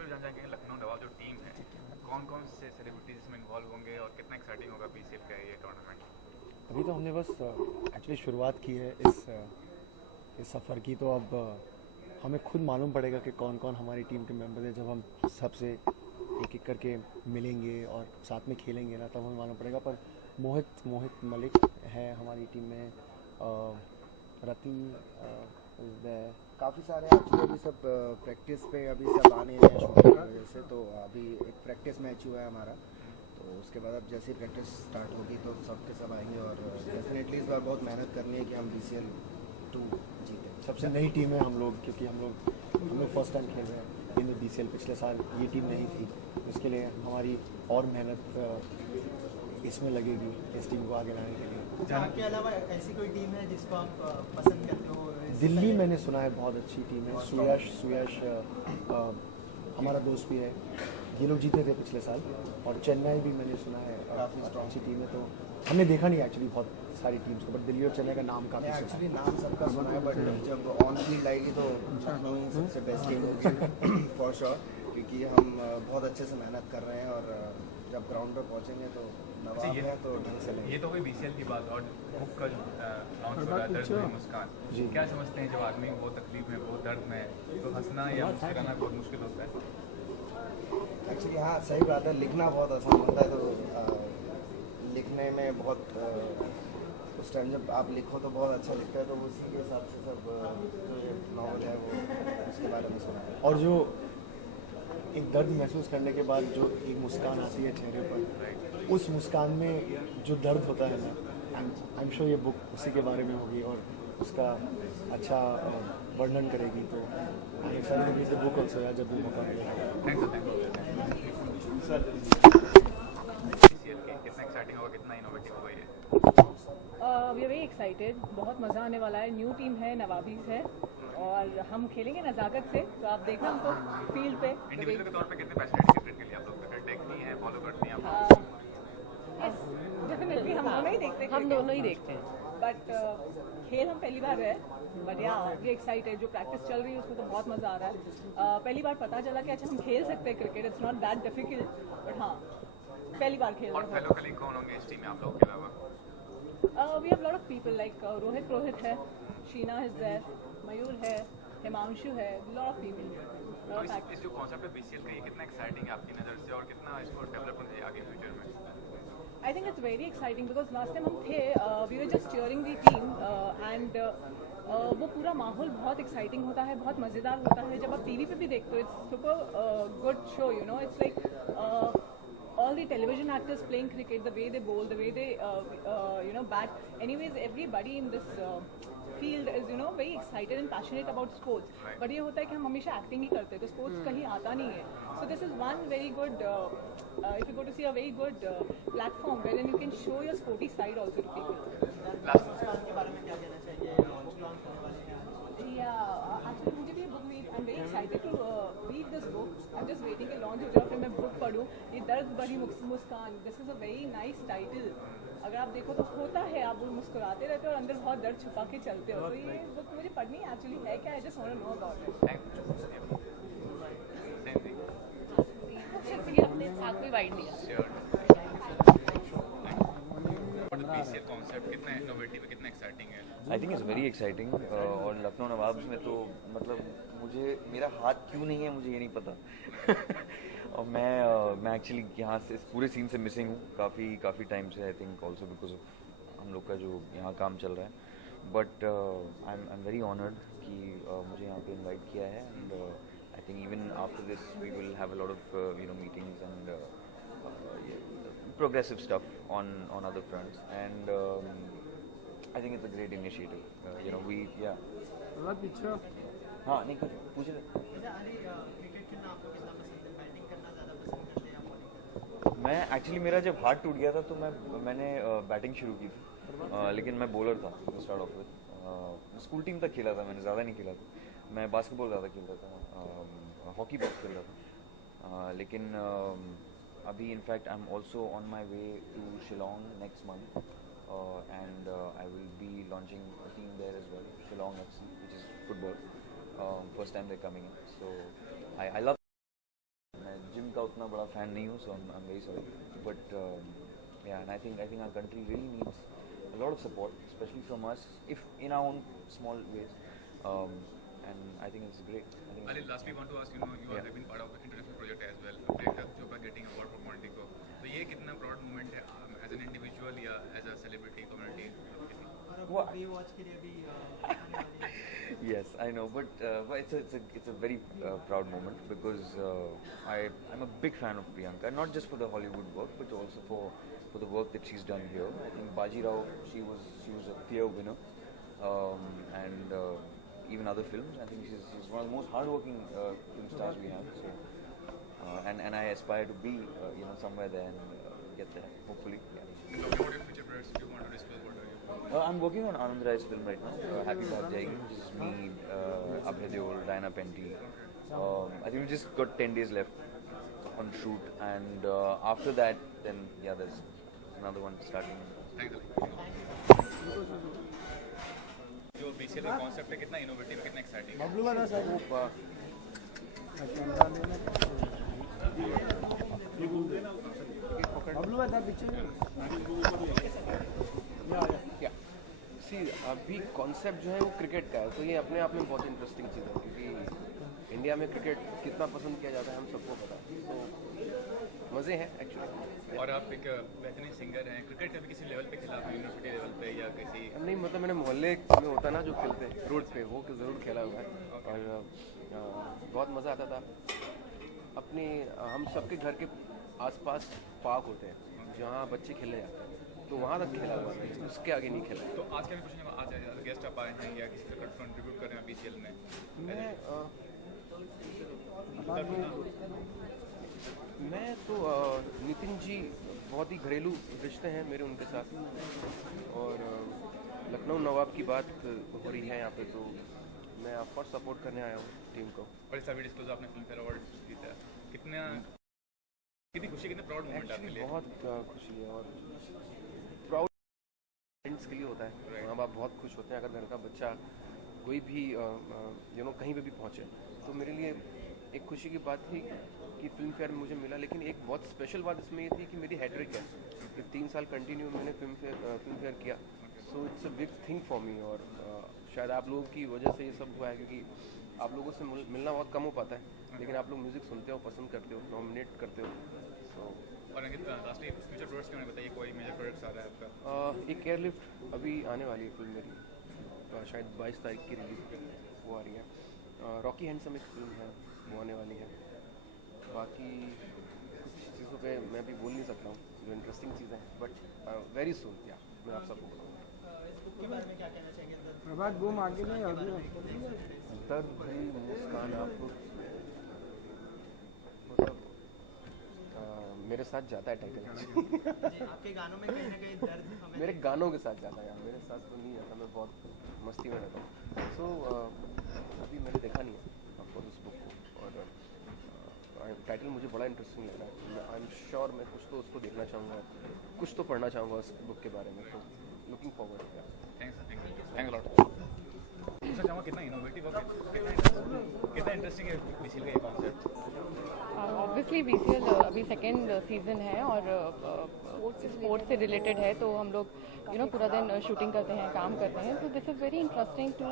भी जान जाएंगे लखनऊ नवाब जो टीम है, कौन कौन से सेलिब्रिटीज इसमें इन्वॉल्व होंगे और कितना एक्साइटिंग होगा बीसीएल का ये टूर्नामेंट। अभी तो हमने बस एक्चुअली शुरुआत की है इस सफ़र की। तो अब हमें खुद मालूम पड़ेगा कि कौन कौन हमारी टीम के मेंबर हैं। जब हम सबसे एक एक करके मिलेंगे और साथ में खेलेंगे ना, तब हमें मालूम पड़ेगा। पर मोहित मोहित मलिक है हमारी टीम में, रति, काफ़ी सारे एक्चुअली अभी सब प्रैक्टिस पे अभी सब आने हैं शूटिंग की वजह से। तो अभी एक प्रैक्टिस मैच हुआ है हमारा, तो उसके बाद अब जैसे ही प्रैक्टिस स्टार्ट होगी तो सब के सब आएंगे। और डेफिनेटली इस बार बहुत मेहनत करनी है कि हम BCL 2 जीतें। सबसे नई टीम है हम लोग, क्योंकि हम लोग फर्स्ट टाइम खेल रहे हैं इन BCL। पिछले साल ये टीम नहीं थी, इसके लिए हमारी और मेहनत इसमें लगेगी इस टीम को आगे लाने के लिए। जहाँ के अलावा ऐसी कोई टीम है जिसको आप पसंद करते हो? दिल्ली मैंने सुना है बहुत अच्छी टीम है। सुयश हमारा दोस्त भी है, ये लोग जीते थे पिछले साल। और चेन्नई भी मैंने सुना है काफ़ी अच्छी टीम है। तो हमने देखा नहीं एक्चुअली बहुत सारी टीम्स को, बट दिल्ली और चेन्नई का नाम काफ़ी एक्चुअली नाम सबका सुना है। बट जब ऑन फील्ड आएगी तो लखनऊ ही सबसे बेस्ट टीम होगी फॉर श्योर, क्योंकि हम बहुत अच्छे से मेहनत कर रहे हैं। और जब ग्राउंड पर पहुँचेंगे तो नवाब है तो ढंग से लेंगे। ये तो कोई बीसीएल की बात। और बुक का लॉन्च हो रहा है दर्द भरी मुस्कान, क्या समझते हैं जब आदमी बहुत तकलीफ में बहुत दर्द में तो हंसना या मुस्कुराना बहुत मुश्किल होता है। एक्चुअली हाँ, सही बात है। लिखना बहुत आसान होता है, तो लिखने में बहुत उस टाइम जब आप लिखो तो बहुत अच्छा लिखता है। तो उसी के हिसाब से सब जो ये नॉवल है वो उसके बारे में सुना है। और जो एक दर्द महसूस करने के बाद जो एक मुस्कान आती है चेहरे पर, उस मुस्कान में जो दर्द होता है ना, आई एम श्योर ये बुक उसी के बारे में होगी और उसका अच्छा वर्णन करेगी। तो I am excited to read the book also यार, जब भी मौका मिलेगा। कितना एक्साइटिंग होगा, कितना इनोवेटिव होगा ये? वी आर वेरी एक्साइटेड, बहुत मज़ा आने वाला है। न्यू टीम है, नवाबीज है और हम खेलेंगे नज़ाकत से। तो आप देखना हमको फील्ड पे। इंडिविजुअल के तौर पे कितने पैशनेट क्रिकेट के लिए आप लोग देखती हैं, फॉलो करती हैं आप? यस डेफिनेटली, हम दोनों ही देखते हैं। हम दोनों ही देखते हैं। बट खेल हम पहली बार रहे, बट या वी एक्साइटेड। जो प्रैक्टिस चल रही है उसमें तो बहुत मज़ा आ रहा है। पहली बार पता चला कि अच्छा हम खेल सकते हैं cricket. It's not that difficult, but हाँ पहली बार खेल और रहे फेलो कलीग कौन होंगे इस टीम में आप लोग के अलावा? We have lot of people like Rohit है, शीना इज देयर, मयूर है, हिमांशु है, लॉट ऑफ पीपल। तो इस जो कॉन्सेप्ट है बीसीएल का, ये कितना एक्साइटिंग है आपकी नज़र से और कितना इसको डेवलप होना चाहिए आगे फ्यूचर में? I think it's very exciting because last time हम थे, we were just cheering the team and वो पूरा माहौल बहुत एक्साइटिंग होता है, बहुत मज़ेदार होता है। जब आप टीवी पे भी देखते हो, it's super good show, you know. It's like all the television actors playing cricket, the way they bowl, the way they bat. Anyways, everybody in this field is very excited and passionate about sports. But ये होता है कि हम हमेशा acting ही करते हैं, तो sports कहीं आता नहीं है। So this is one very good, if you go to see a very good platform wherein you can show your sporty side also to people. के बारे में क्या कहना चाहिए? लॉन्च होने वाले हैं। Yeah, actually मुझे भी book read, I'm very excited to read this book. I'm just waiting कि लॉन्च हो जाए फिर मैं बुक पढूं। ये दर्द भरी मुस्कान, this is a very nice title. अगर आप देखो तो होता है, आप मुस्कुराते रहते हो और अंदर बहुत दर्द छुपा के चलते हो। तो ये बुक मुझे पढ़नी एक्चुअली है क्या, I just want to know about it. ये अपने साथ में वाइड दिया। बीसीएल कॉन्सेप्ट कितना इनोवेटिव है, कितना एक्साइटिंग है? I think is very exciting. और लखनऊ नवाब्स में तो मतलब मुझे मेरा हाथ क्यों नहीं है मुझे ये नहीं पता और मैं एक्चुअली यहाँ से इस पूरे सीन से मिसिंग हूँ काफ़ी टाइम से। I think also because of हम लोग का जो यहाँ काम चल रहा है। But I am very honoured कि मुझे यहाँ पे इनवाइट किया है। And I think even after this we will have a lot of meetings and progressive stuff on other fronts, and I think it's a great initiative. We हाँ नहीं कुछ पूछ रहे। क्रिकेट खेलना आपको कितना पसंद है? बैटिंग करना ज़्यादा पसंद करते हैं या बॉलिंग? मैं एक्चुअली मेरा जब हाथ टूट गया था तो मैंने बैटिंग शुरू की थी, लेकिन मैं बॉलर था to start off with. School team तक खेला था मैंने, ज़्यादा नहीं खेला था। मैं बास्केटबॉल ज़्यादा खेलता था, हॉकी बहुत खेलता था। लेकिन अभी in fact I am also on my way to Shillong next month and I will be launching a team there as well, Shillong FC, which is football. First time they're coming in, so I love उतना बड़ा fan नहीं हूँ, so I'm very sorry. But yeah, and I think our country really needs a lot of support, especially from us, if in our own small ways. And I think it's great. Ali, lastly, want to ask, you Yeah. have been part of the international project as well. Priyanka Chopra getting award for Quantico. तो ये कितना proud moment है as an individual या as a celebrity community? Yes, I know, but it's a very proud moment because I'm a big fan of Priyanka, not just for the Hollywood work, but also for the work that she's done here. I think Baji Rao, she was a clear winner, and even other films. I think she's one of the most hardworking film stars we have. So, and I aspire to be somewhere there and get there, hopefully. Yeah. Talking about your future projects, if you want to disclose, what are you? I'm working on Anand Rai's film right now, Happy Bhaag Jayegi, which is me, Abhay Deol, Diana Penty. I think we just got 10 days left on shoot, and after that, then yeah, there's another one starting. Thanks, Ali. जो BCL का concept है कितना innovative है, कितना exciting है? अभी concept जो है वो क्रिकेट का है, तो ये अपने आप में बहुत इंटरेस्टिंग चीज़ है क्योंकि इंडिया में क्रिकेट कितना पसंद किया जाता है हम सबको पता है, तो मज़े हैं एक्चुअली। और आप एक बेहतरीन सिंगर हैं, क्रिकेट कभी किसी लेवल पे खेला आपने, यूनिवर्सिटी लेवल पे या किसी? नहीं, मतलब मैंने मोहल्ले में होता ना जो खेलते हैं रोड पे, वो ज़रूर खेला हुआ है और बहुत मज़ा आता था। अपने हम सबके घर के आसपास पार्क होते हैं जहाँ बच्चे खेलने जाते हैं, तो वहाँ तक खेला हुआ है, उसके आगे नहीं खेला। तो आज का भी कुछ नहीं, आज गेस्ट आप आए हैं या किसी तरह कंट्रीब्यूट कर रहे हैं BCL में? मैं तो नितिन जी बहुत ही घरेलू रिश्ते हैं मेरे उनके साथ, और लखनऊ नवाब की बात हो रही है यहाँ पे, तो मैं ऑफ कोर्स सपोर्ट करने आया हूँ टीम को। और इस अभी डिस्क्लोज आपने फिल्म फेयर अवार्ड जीता, कितनी खुशी, कितने प्राउड मोमेंट आपके लिए? बहुत खुशी है, और प्राउड पेरेंट्स के लिए होता है, माँ बाप बहुत खुश होते हैं अगर घर का बच्चा कोई भी कहीं पे भी पहुँचे। तो मेरे लिए एक खुशी की बात थी कि फिल्म फेयर में मुझे मिला, लेकिन एक बहुत स्पेशल बात इसमें ये थी कि मेरी हैट्रिक है कि 3 साल कंटिन्यू मैंने फिल्म फेयर किया, so it's a big thing for me. और शायद आप लोगों की वजह से ये सब हुआ है, क्योंकि आप लोगों से मिलना बहुत कम हो पाता है, लेकिन आप लोग म्यूज़िक सुनते हो, पसंद करते हो, नॉमिनेट करते हो। सो और अंकित, लास्टली फ्यूचर प्रोजेक्ट्स के बारे में बताइए, कोई मेजर प्रोजेक्ट्स आ रहा है आपका? एक एयरलिफ्ट अभी आने वाली है फिल्म मेरी, शायद 22 तारीख की रिलीज वो आ रही है। रॉकी हैंडसम एक फिल्म है, वो आने वाली है। बाकी कुछ चीज़ों पे मैं भी बोल नहीं सकता हूँ जो इंटरेस्टिंग चीज़ें हैं, बट वेरी सून या मैं आप सबको प्रभात घूम आगे नहीं अभी दर्द भरी मुस्कान आप मतलब मेरे साथ जाता है टाइटल। आपके गानों में कहीं ना कहीं दर्द हमें मेरे गानों के साथ जाता है यार, मेरे साथ तो नहीं जाता, मैं बहुत मस्ती में रहता हूँ। सो अभी मैंने देखा नहीं है आपको उस बुक को, और टाइटल मुझे बड़ा इंटरेस्टिंग लग रहा है। आई एम श्योर मैं कुछ तो उसको देखना चाहूँगा, कुछ तो पढ़ना चाहूँगा उस बुक के बारे में, तो लुकिंग फॉरवर्ड। Thanks lot. पूछना चाहूँगा कितना इनोवेटिव और कितना इंटरेस्टिंग है BCL का ये कॉन्सेप्ट? ऑब्वियसली BCL अभी सेकेंड सीजन है और स्पोर्ट्स से रिलेटेड है, तो हम लोग पूरा दिन शूटिंग करते हैं, काम करते हैं, तो this is very interesting to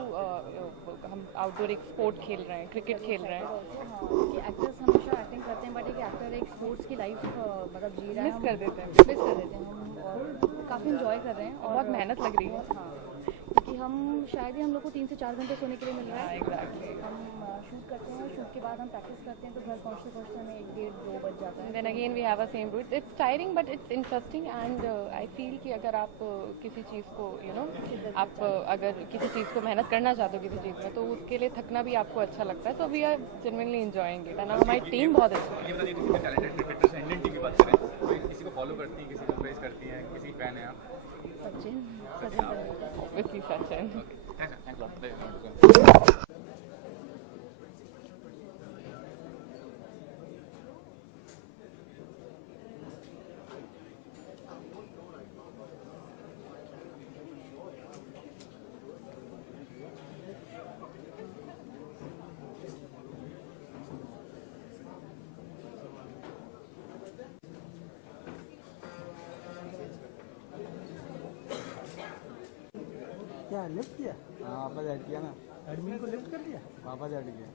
हम आउटडोर एक स्पोर्ट खेल रहे हैं, क्रिकेट खेल रहे हैं। कि एक्टर्स हमेशा एक्टिंग करते हैं, बट एक एक्टर एक स्पोर्ट्स की लाइफ मतलब जी रहा है, मिस कर देते हैं हम, और काफ़ी इंजॉय कर रहे हैं, और बहुत मेहनत लग रही है। हाँ, क्योंकि हम शायद ही हम लोग को 3 से 4 घंटे सोने के लिए मिल रहा है। एग्जैक्टली। हम शूट करते हैं, शूट के बाद हम प्रैक्टिस करते हैं, तो घर पहुँचते हमें 1, 1.5, 2 बज जाता है। Then again we have a same route, it's tiring but it's interesting, and I feel कि अगर आप किसी चीज़ को आप अगर किसी चीज़ को मेहनत करना चाहते हो किसी चीज़ में, तो उसके लिए थकना भी आपको अच्छा लगता है, तो we are genuinely enjoying it, and हमारी टीम बहुत अच्छी है। ये बताइए, कितने टैलेंटेड क्रिकेटर्स हैं इंडियन टीम की बात करें, कोई किसी को फॉलो करती हैं, किसी को प्रेस करती हैं, किसी फैन हैं आप? Sachin Tendulkar. Obviously Sachin. Thanks lot. क्या लिफ्ट किया? हाँ वापस ऐड किया ना, एडमिन को लिफ्ट कर दिया, वापस ऐड किया।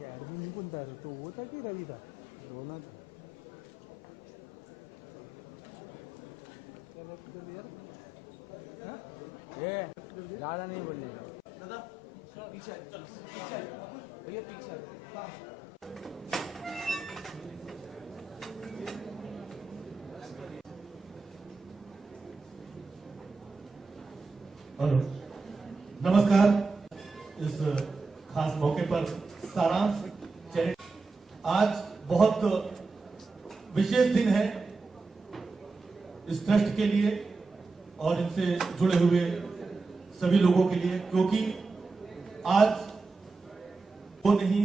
ये एडमिन कौन था तो वो था कि रवि था? दोनों था। ये ज़्यादा नहीं बोलने का। दादा पीछे भैया पीछे। हेलो, नमस्कार। इस खास मौके पर सारांश चैरिटी आज बहुत विशेष दिन है इस ट्रस्ट के लिए और इनसे जुड़े हुए सभी लोगों के लिए, क्योंकि आज वो नहीं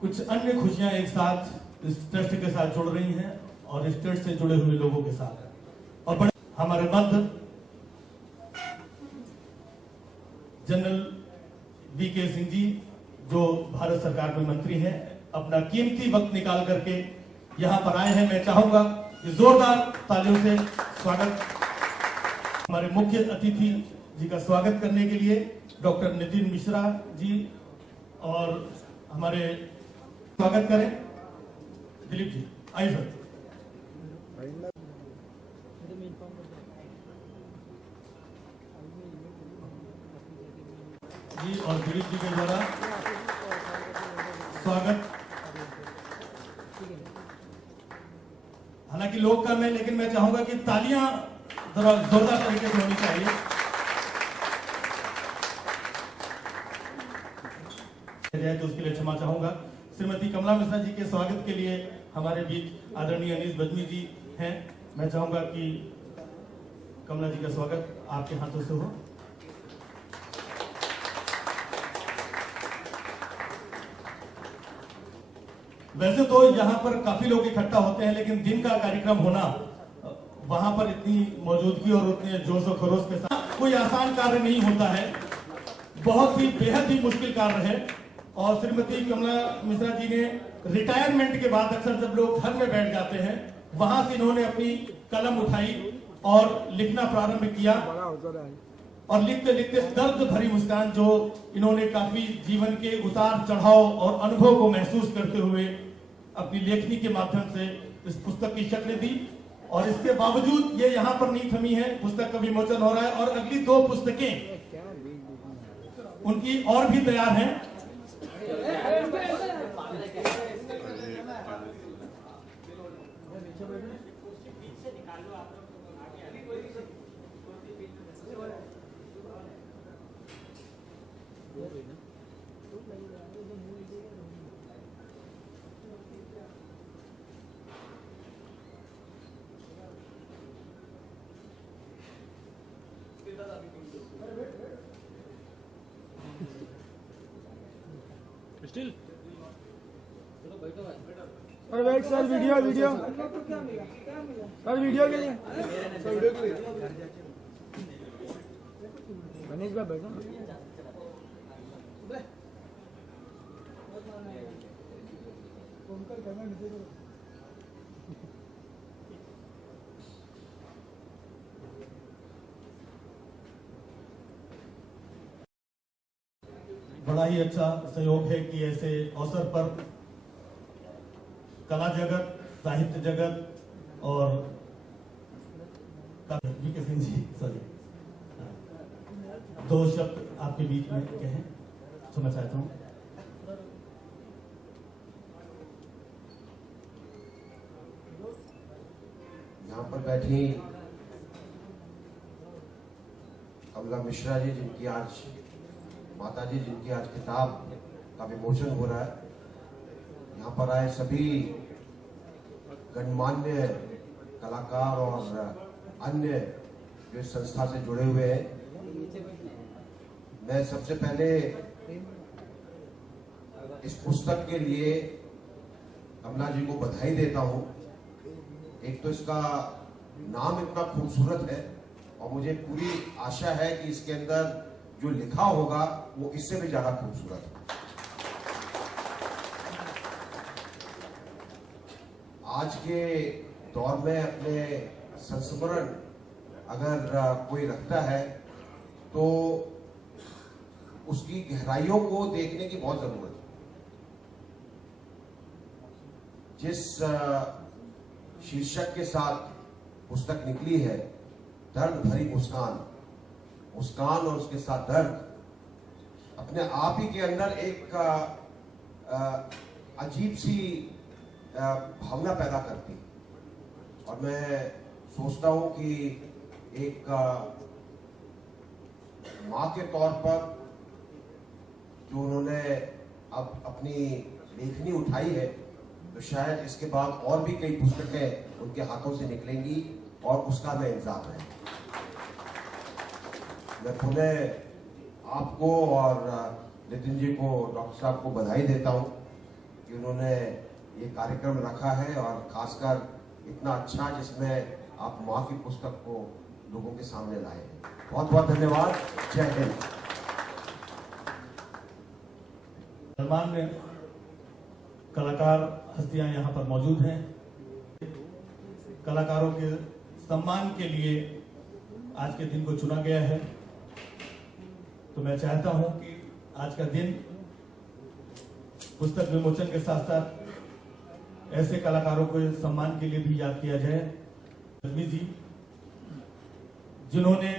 कुछ अन्य खुशियां एक साथ इस ट्रस्ट के साथ जुड़ रही हैं और इस ट्रस्ट से जुड़े हुए लोगों के साथ। और बड़े हमारे मध्य जनरल वीके सिंह जी जो भारत सरकार में मंत्री हैं, अपना कीमती वक्त निकाल करके यहां पर आए हैं। मैं चाहूंगा कि जोरदार तालियों से स्वागत, हमारे मुख्य अतिथि जी का स्वागत करने के लिए डॉक्टर नितिन मिश्रा जी और हमारे स्वागत करें दिलीप जी। आइए सर। जी और दिलीप जी के द्वारा स्वागत। हालांकि लोग कम है लेकिन मैं चाहूंगा कि तालियां जरा जोरदार तरीके से होनी चाहिए। तो उसके लिए क्षमा चाहूंगा। श्रीमती कमला मिश्रा जी के स्वागत के लिए हमारे बीच आदरणीय अनीस बदमी जी हैं। मैं चाहूंगा कि कमला जी का स्वागत आपके हाथों से हो। वैसे तो यहाँ पर काफी लोग इकट्ठा होते हैं लेकिन दिन का कार्यक्रम होना, वहां पर इतनी मौजूदगी और उतने जोश और खरोश के साथ कोई आसान कार्य नहीं होता है, बहुत ही बेहद ही मुश्किल कार्य है। और श्रीमती कमला मिश्रा जी ने रिटायरमेंट के बाद अक्सर जब लोग घर में बैठ जाते हैं वहां से इन्होंने अपनी कलम उठाई और लिखना प्रारंभ किया और लिखते लिखते दर्द भरी मुस्कान जो इन्होंने काफी जीवन के उतार चढ़ाव और अनुभव को महसूस करते हुए अपनी लेखनी के माध्यम से इस पुस्तक की शक्ल दी। और इसके बावजूद ये यहाँ पर नहीं थमी है, पुस्तक का विमोचन हो रहा है और अगली 2 पुस्तकें उनकी और भी तैयार हैं। स्टिल और wait sir, video sir video के लिए गणेश भाई बैठो। बड़ा ही अच्छा सहयोग है कि ऐसे अवसर पर कला जगत, साहित्य जगत और वीके सिंह जी, सॉरी 2 शब्द आपके बीच में कहें, सुनना चाहता हूं। यहाँ पर बैठी कमला मिश्रा जी, जिनकी आज माता जी, जिनकी आज किताब का विमोचन हो रहा है, यहाँ पर आए सभी गणमान्य कलाकार और अन्य जो इस संस्था से जुड़े हुए हैं, मैं सबसे पहले इस पुस्तक के लिए कमला जी को बधाई देता हूँ। एक तो इसका नाम इतना खूबसूरत है और मुझे पूरी आशा है कि इसके अंदर जो लिखा होगा वो इससे भी ज्यादा खूबसूरत है। आज के दौर में अपने संस्मरण अगर कोई रखता है तो उसकी गहराइयों को देखने की बहुत जरूरत है। जिस शीर्षक के साथ पुस्तक निकली है, दर्द भरी मुस्कान, मुस्कान और उसके साथ दर्द अपने आप ही के अंदर एक अजीब सी भावना पैदा करती है। और मैं सोचता हूं कि एक माँ के तौर पर जो उन्होंने अब अपनी लेखनी उठाई है, तो शायद इसके बाद और भी कई पुस्तकें उनके हाथों से निकलेंगी और उसका मैं इंतजार है। मैं पुनः आपको और नितिन जी को, डॉक्टर साहब को बधाई देता हूं कि उन्होंने ये कार्यक्रम रखा है और खासकर इतना अच्छा, जिसमें आप माँ की पुस्तक को लोगों के सामने लाए हैं। बहुत बहुत धन्यवाद। जय हिंद। सम्मान्य कलाकार हस्तियां यहाँ पर मौजूद हैं। कलाकारों के सम्मान के लिए आज के दिन को चुना गया है, तो मैं चाहता हूं कि आज का दिन पुस्तक विमोचन के साथ साथ ऐसे कलाकारों को सम्मान के लिए भी याद किया जाए। रजनी जी, जिन्होंने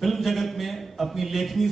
फिल्म जगत में अपनी लेखनी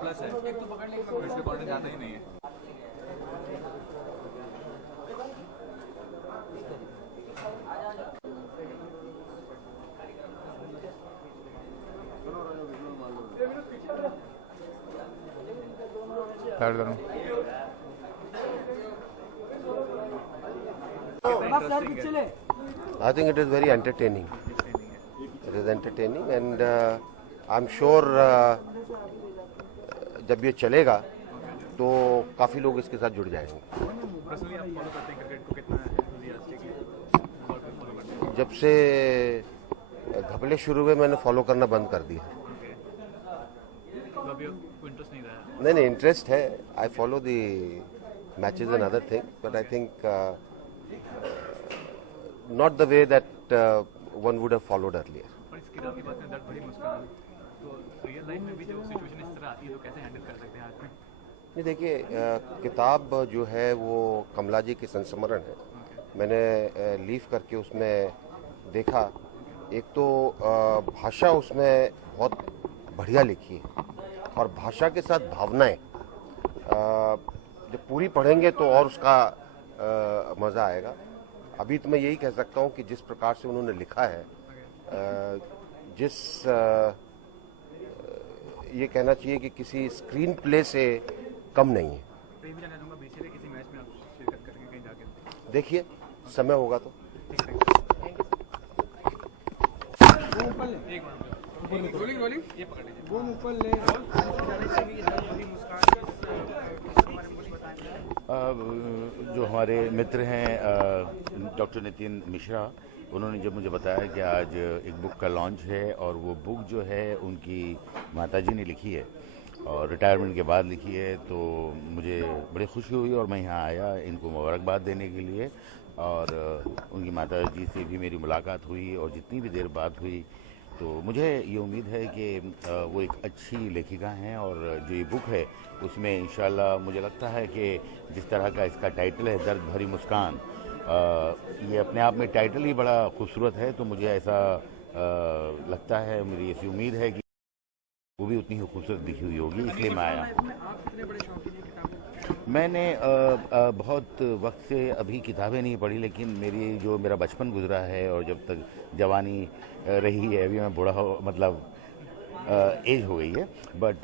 प्लस है एक तो पकड़ लेंगे मैं रिकॉर्डिंग आता ही नहीं है। I think it is very entertaining. It is entertaining and I'm sure जब ये चलेगा तो काफ़ी लोग इसके साथ जुड़ जाएंगे। पर्सनली आप फॉलो करते हैं क्रिकेट को, कितना enthusiastically जब से घपले शुरू हुए मैंने फॉलो करना बंद कर दिया। तो अभी कोई इंटरेस्ट नहीं रहा? नहीं, इंटरेस्ट है। I follow the matches and other thing but I think not the way that one would have followed earlier. और इस किताब की बात में दर्द भरी मुस्कान, तो रियल लाइफ में भी जो सिचुएशन इस तरह आती है तो कैसे हैंडल कर सकते हैं आदमी? ये देखिए, किताब जो है वो कमला जी की संस्मरण है। मैंने लीव करके उसमें देखा, एक तो भाषा उसमें बहुत बढ़िया लिखी है और भाषा के साथ भावनाएं जब पूरी पढ़ेंगे तो और उसका मज़ा आएगा। अभी तो मैं यही कह सकता हूँ कि जिस प्रकार से उन्होंने लिखा है, जिस ये कहना चाहिए कि किसी स्क्रीन प्ले से कम नहीं है। किसी मैच में आप शिरकत करेंगे कहीं जाके? देखिए, समय होगा तो। जो हमारे मित्र हैं डॉक्टर नितिन मिश्रा, उन्होंने जब मुझे बताया कि आज एक बुक का लॉन्च है और वो बुक जो है उनकी माताजी ने लिखी है और रिटायरमेंट के बाद लिखी है, तो मुझे बड़ी खुशी हुई और मैं यहाँ आया इनको मुबारकबाद देने के लिए। और उनकी माताजी से भी मेरी मुलाकात हुई और जितनी भी देर बात हुई तो मुझे ये उम्मीद है कि वो एक अच्छी लेखिका हैं और जो ये बुक है उसमें इंशाल्लाह मुझे लगता है कि जिस तरह का इसका टाइटल है दर्द भरी मुस्कान, ये अपने आप में टाइटल ही बड़ा खूबसूरत है, तो मुझे ऐसा लगता है, मेरी ऐसी उम्मीद है कि वो भी उतनी ही खूबसूरत लिखी हुई होगी, इसलिए मैं आया। मैंने बहुत वक्त से अभी किताबें नहीं पढ़ी, लेकिन मेरा बचपन गुजरा है और जब तक जवानी रही है, अभी मैं बूढ़ा मतलब एज हो गई है, बट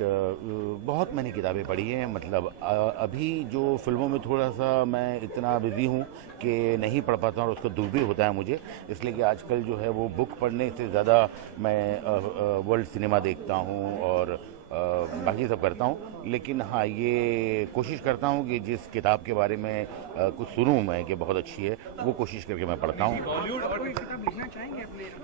बहुत मैंने किताबें पढ़ी हैं। मतलब अभी जो फिल्मों में थोड़ा सा मैं इतना बिजी हूँ कि नहीं पढ़ पाता हूँ और उसका दुख भी होता है मुझे, इसलिए कि आजकल जो है वो बुक पढ़ने से ज़्यादा मैं वर्ल्ड सिनेमा देखता हूँ और बाकी सब करता हूँ। लेकिन हाँ, ये कोशिश करता हूँ कि जिस किताब के बारे में कुछ सुनूँ मैं कि बहुत अच्छी है, वो कोशिश करके मैं पढ़ता हूँ।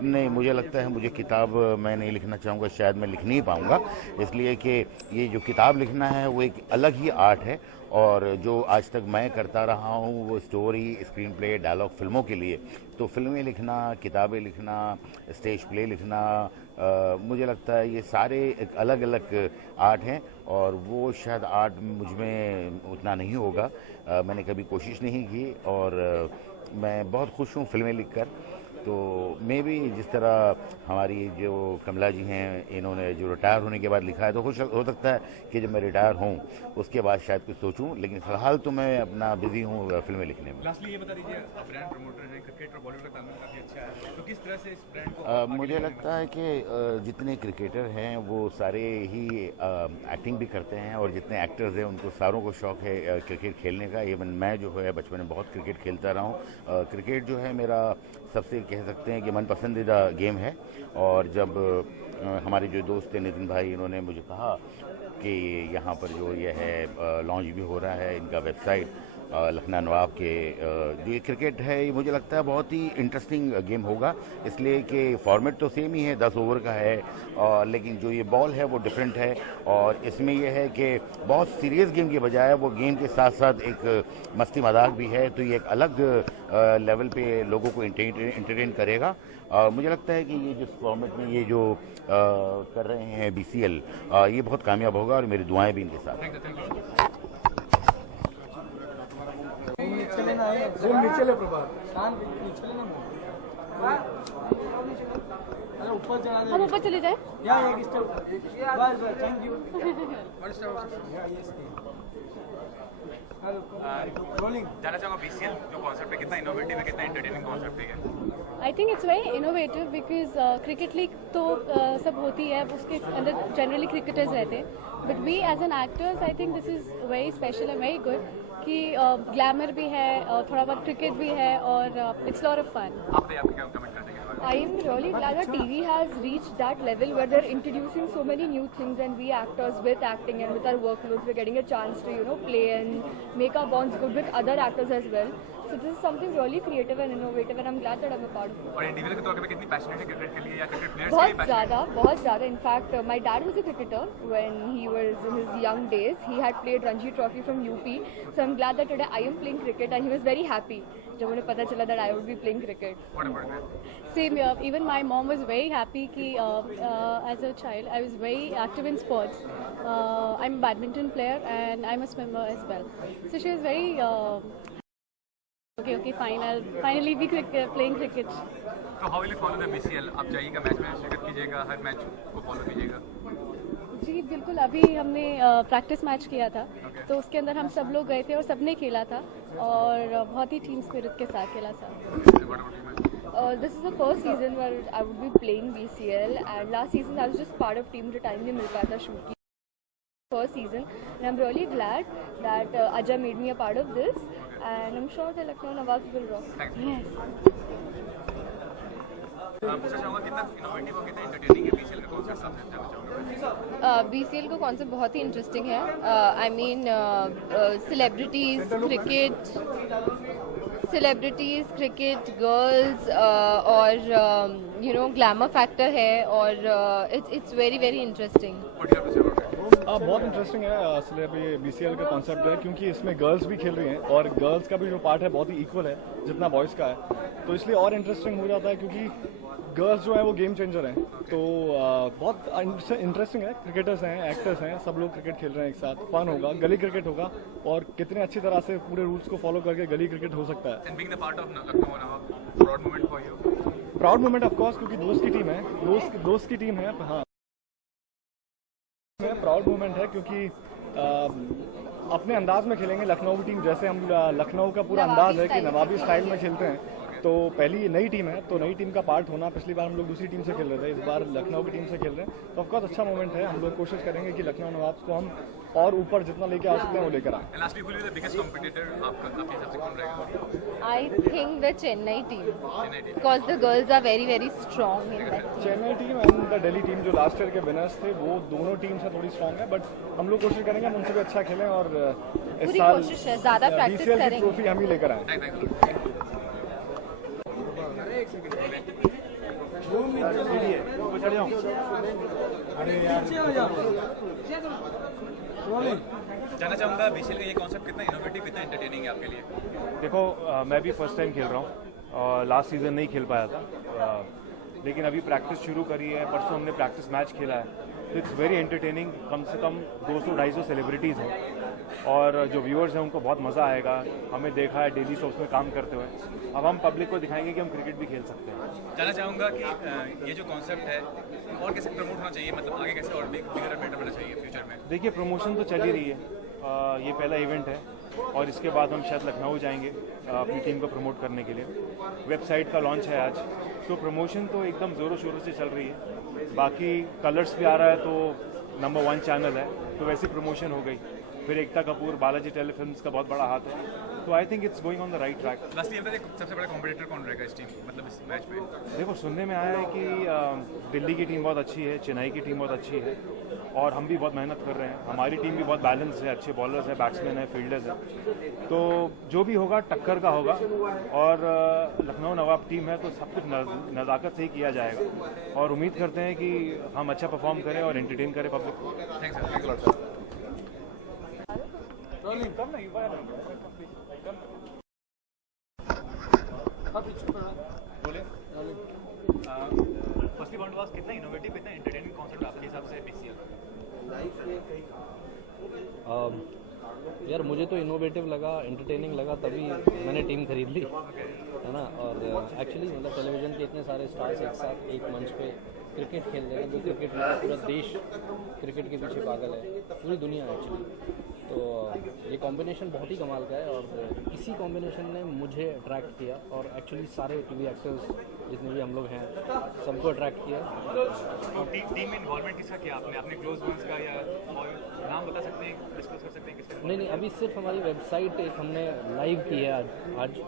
नहीं, मुझे लगता है मुझे किताब मैं नहीं लिखना चाहूँगा, शायद मैं लिख नहीं पाऊँगा, इसलिए कि ये जो किताब लिखना है वो एक अलग ही आर्ट है और जो आज तक मैं करता रहा हूँ वो स्टोरी, स्क्रीन प्ले, डायलॉग फिल्मों के लिए, तो फिल्में लिखना, किताबें लिखना, स्टेज प्ले लिखना, मुझे लगता है ये सारे एक अलग अलग आर्ट हैं और वो शायद आर्ट मुझ में उतना नहीं होगा। मैंने कभी कोशिश नहीं की और मैं बहुत खुश हूँ फिल्में लिखकर। तो मैं भी जिस तरह हमारी जो कमला जी हैं, इन्होंने जो रिटायर होने के बाद लिखा है, तो खुश हो सकता है कि जब मैं रिटायर हूँ उसके बाद शायद कुछ सोचूं, लेकिन फिलहाल तो मैं अपना बिजी हूँ फिल्में लिखने में। लास्टली ये बता दीजिए, आप ब्रांड प्रमोटर हैं, क्रिकेट और बॉलीवुड का तालमेल काफ़ी अच्छा है, तो किस तरह से इस ब्रांड को मुझे लगता है कि जितने क्रिकेटर हैं वो सारे ही एक्टिंग भी करते हैं और जितने एक्टर्स हैं उनको सारों को शौक़ है क्रिकेट खेलने का। इवन मैं जो है बचपन में बहुत क्रिकेट खेलता रहा हूँ। क्रिकेट जो है मेरा सबसे कह सकते हैं कि मन पसंदीदा गेम है और जब हमारे जो दोस्त थे नितिन भाई, इन्होंने मुझे कहा कि यहाँ पर जो ये है लॉन्च भी हो रहा है इनका वेबसाइट लखनऊ नवाब के, जो ये क्रिकेट है ये मुझे लगता है बहुत ही इंटरेस्टिंग गेम होगा, इसलिए कि फॉर्मेट तो सेम ही है, 10 ओवर का है, लेकिन जो ये बॉल है वो डिफरेंट है और इसमें ये है कि बहुत सीरियस गेम के बजाय वो गेम के साथ साथ एक मस्ती मजाक भी है, तो ये एक अलग लेवल पे लोगों को इंटरटेन करेगा। मुझे लगता है कि ये जिस फॉर्मेट में ये जो कर रहे हैं BCL, ये बहुत कामयाब होगा और मेरी दुआएं भी इनके साथ। नीचे लेना है, फूल नीचे ले प्रभात, शान नीचे लेना है। अरे ऊपर चढ़ा दे, हम ऊपर चले जाए या एक स्टेप, बस बस, थैंक यू। वन स्टेप, या यस। रोलिंग। जाना चाहूँगा बीसीएल जो कॉन्सेप्ट है कितना इनोवेटिव है, कितना एंटरटेनिंग कॉन्सेप्ट है। I think it's very innovative because cricket league तो सब होती है, उसके अंदर जनरली क्रिकेटर्स रहते हैं, but we as an actors I think this is very special and very good कि ग्लैमर भी है, थोड़ा बहुत क्रिकेट भी है और इट्स लॉट ऑफ फन। आपने क्या कमेंट करते हैं? I am really glad that TV has reached that level where they're introducing so many new things, and we actors with acting and with our workloads, we're getting a chance to play and make our bonds good with other actors as well. So this is something really creative and innovative, and I'm glad that I'm a part of it. और individual के तौर पे कितनी passionate है cricket के लिए या cricket players के लिए? बहुत ज़्यादा. In fact, my dad was a cricketer when he was in his young days. He had played Ranji Trophy from UP. So I'm glad that today I am playing cricket, and he was very happy जब उन्हें पता चला that I would be playing cricket. What about that? Same here. Even my mom was very happy कि as a child I was very active in sports. I'm a badminton player and I'm a swimmer as well. So she was very okay, fine. I'll finally be playing cricket. So how will you follow the BCL? आप जाइएगा match में शिरकत कीजिएगा, हर match को follow कीजिएगा? जी बिल्कुल. अभी हमने प्रैक्टिस मैच किया था, तो उसके अंदर हम सब लोग गए थे और सबने खेला था और बहुत ही टीम स्पिरिट के साथ खेला था. This is the first season where I would be playing BCL, and last season I was just part of team. मुझे टाइम नहीं मिल पाया था शूट की. First season, and I'm really glad that Aja made me a part of this, and I'm sure that Lucknow Nawabs will rock. Yes. पूछना चाहूँगा कितना innovative और कितना एंटरटेनिंग है बीसीएल का कॉन्सेप्ट, आपसे जानना चाहूँगा. BCL का कॉन्सेप्ट बहुत ही इंटरेस्टिंग है. I mean celebrities, cricket, girls और ग्लैमर फैक्टर है और इट्स वेरी वेरी इंटरेस्टिंग. बहुत इंटरेस्टिंग है BCL का कॉन्सेप्ट है, क्योंकि इसमें गर्ल्स भी खेल रही हैं और गर्ल्स का भी जो पार्ट है बहुत ही इक्वल है जितना बॉयज़ का है, तो इसलिए और इंटरेस्टिंग हो जाता है क्योंकि गर्ल्स जो है वो गेम चेंजर हैं. तो बहुत इंटरेस्टिंग है. क्रिकेटर्स हैं, एक्टर्स हैं, सब लोग क्रिकेट खेल रहे हैं एक साथ. फन होगा, गली क्रिकेट होगा और कितने अच्छी तरह से पूरे रूल्स को फॉलो करके गली क्रिकेट हो सकता है. And being the part of Lucknow Nawabs, proud moment for you? Proud moment of course, क्योंकि दोस्त की टीम है, दोस्त की टीम है. हाँ, प्राउड मोमेंट है क्योंकि अपने अंदाज में खेलेंगे. लखनऊ की टीम जैसे हम लखनऊ का पूरा अंदाज है कि नवाबी स्टाइल में खेलते हैं, तो पहली नई टीम है तो नई टीम का पार्ट होना. पिछली बार हम लोग दूसरी टीम से खेल रहे थे, इस बार लखनऊ की टीम से खेल रहे हैं, तो ऑफकोर्स अच्छा मोमेंट है. हम लोग कोशिश करेंगे कि लखनऊ नवाब्स को हम और ऊपर जितना लेके आ सकते हैं वो लेकर आए. I think the Chennai team, because the girls are very very strong in that. Chennai team and the Delhi team जो लास्ट ईयर के विनर्स थे, वो दोनों टीम से थोड़ी स्ट्रॉन्ग है, बट हम लोग कोशिश करेंगे हम उनसे भी अच्छा खेलें और इस साल ज़्यादा प्रैक्टिस BCL की करेंगे. ट्रॉफी हम ही लेकर आए. जानना चाहूँगा बीसीएल का ये कॉन्सेप्ट कितना इनोवेटिव, कितना एंटरटेनिंग है आपके लिए? देखो मैं भी फर्स्ट टाइम खेल रहा हूँ, लास्ट सीजन नहीं खेल पाया था, लेकिन अभी प्रैक्टिस शुरू करी है. परसों हमने प्रैक्टिस मैच खेला है. It's very entertaining. कम से कम 200-250 सेलिब्रिटीज़ हैं और जो व्यूअर्स हैं उनको बहुत मज़ा आएगा. हमें देखा है डेली शोज में काम करते हुए, अब हम पब्लिक को दिखाएंगे कि हम क्रिकेट भी खेल सकते हैं. जानना चाहूँगा कि ये जो कॉन्सेप्ट है और कैसे प्रमोट होना चाहिए, मतलब आगे कैसे और बिगर और बेटर होना चाहिए फ्यूचर में? देखिए प्रमोशन तो चल ही रही है. ये पहला इवेंट है और इसके बाद हम शायद लखनऊ जाएंगे अपनी टीम को प्रमोट करने के लिए. वेबसाइट का लॉन्च है आज, तो प्रमोशन तो एकदम ज़ोरों शोरों से चल रही है. बाकी कलर्स भी आ रहा है तो नंबर 1 चैनल है, तो वैसी प्रमोशन हो गई. फिर एकता कपूर, बालाजी टेलीफिल्म्स का बहुत बड़ा हाथ है, तो I think it's going on the right track. सबसे बड़ा कॉम्पिटिटर कौन रहेगा इस टीम, मतलब इस मैच में? देखो सुनने में आया है कि दिल्ली की टीम बहुत अच्छी है, चेन्नई की टीम बहुत अच्छी है और हम भी बहुत मेहनत कर रहे हैं. हमारी टीम भी बहुत बैलेंस है, अच्छे बॉलर्स हैं, बैट्समैन हैं, फील्डर्स हैं, तो जो भी होगा टक्कर का होगा. और लखनऊ नवाब टीम है तो सब कुछ नज़ाकत से ही किया जाएगा और उम्मीद करते हैं कि हम अच्छा परफॉर्म करें और एंटरटेन करें पब्लिक को. Thanks. Firstly want to ask, कितना इनोवेटिव, कितना एंटरटेनिंग कॉन्सेप्ट आपके हिसाब से बीसीएल? यार मुझे तो इनोवेटिव लगा, एंटरटेनिंग लगा, तभी मैंने टीम खरीद ली, है ना। और एक्चुअली मतलब टेलीविज़न के इतने सारे स्टार्स एक साथ एक मंच पे क्रिकेट खेल रहे हैं, जो क्रिकेट में पूरा देश क्रिकेट के पीछे पागल है, पूरी दुनिया एक्चुअली। तो ये कॉम्बिनेशन बहुत ही कमाल का है और इसी कॉम्बिनेशन ने मुझे अट्रैक्ट किया और एक्चुअली सारे टीवी एक्टर्स जितने भी हम लोग हैं सबको अट्रैक्ट किया। तो टीम में इन्वॉल्वमेंट किसका किया आपने, अपने क्लोज वंस का या नाम बता सकते हैं, डिस्कस कर सकते हैं किसका? नहीं, अभी सिर्फ हमारी वेबसाइट एक हमने लाइव की है आज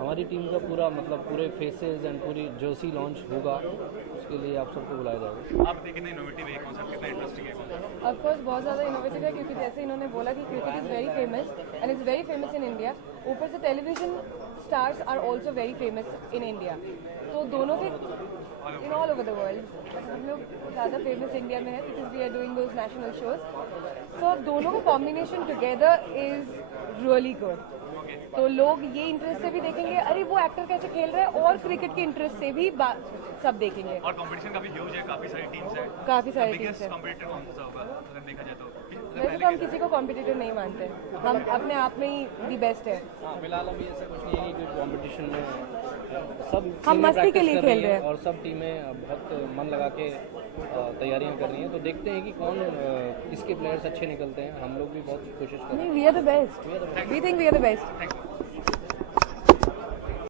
हमारी टीम का पूरा मतलब पूरे फेसेस एंड पूरी जर्सी लॉन्च होगा, उसके लिए आप सबको बुलाया जाएगा। आप कितना इनोवेटिव है कॉन्सेप्ट, कितना इंटरेस्टिंग है? ऑफ कोर्स बहुत ज़्यादा इनोवेटिव है, क्योंकि जैसे इन्होंने बोला कि cricket is very famous and is very famous in India, ऊपर से television stars are also very famous in India, तो दोनों के in all over the world, हम लोग ज़्यादा फेमस इंडिया में है because we are doing those national shows, so दोनों का combination together is really good. तो लोग ये इंटरेस्ट से भी देखेंगे, अरे वो एक्टर कैसे खेल रहे हैं, और क्रिकेट के इंटरेस्ट से भी सब देखेंगे। और कंपटीशन काफी ह्यूज है, काफी सारी टीम्स है, काफी सारी टीम्स है। कंपटीटर कौन सा होगा अगर देखा जाए तो? वैसे तो हम किसी को कॉम्पिटिटर नहीं मानते, हम अपने आप में ही दी बेस्ट है। फिलहाल अभी ऐसा कुछ नहीं है कि कंपटीशन में सब हम मस्ती के लिए खेल रहे हैं और सब टीमें बहुत मन लगा के तैयारियां कर रही हैं, तो देखते हैं कि कौन किसके प्लेयर्स अच्छे निकलते हैं। हम लोग भी बहुत कोशिश कर रहे हैं। We are the best, we think we are the best.